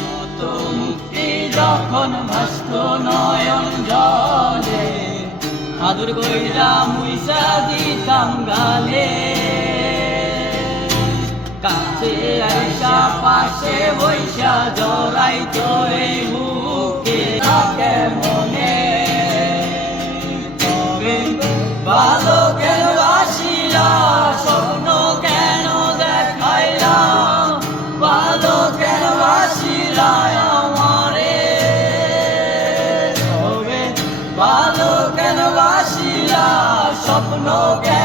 মতো মুক্তি যখন ভাসত নয়ন জলে, আদর কইরা মুইসা দিতাম গালে। কাছে আইসা পাশে বইসা জড়াইতো এই বুকে কেমনে, তবে ভালো কেন বাসিলা স্বপ্ন কেন দেখাইলা, ভালো কেন বাসিলা আমারে, তবে ভালো কেন বাসিলা স্বপ্ন কেন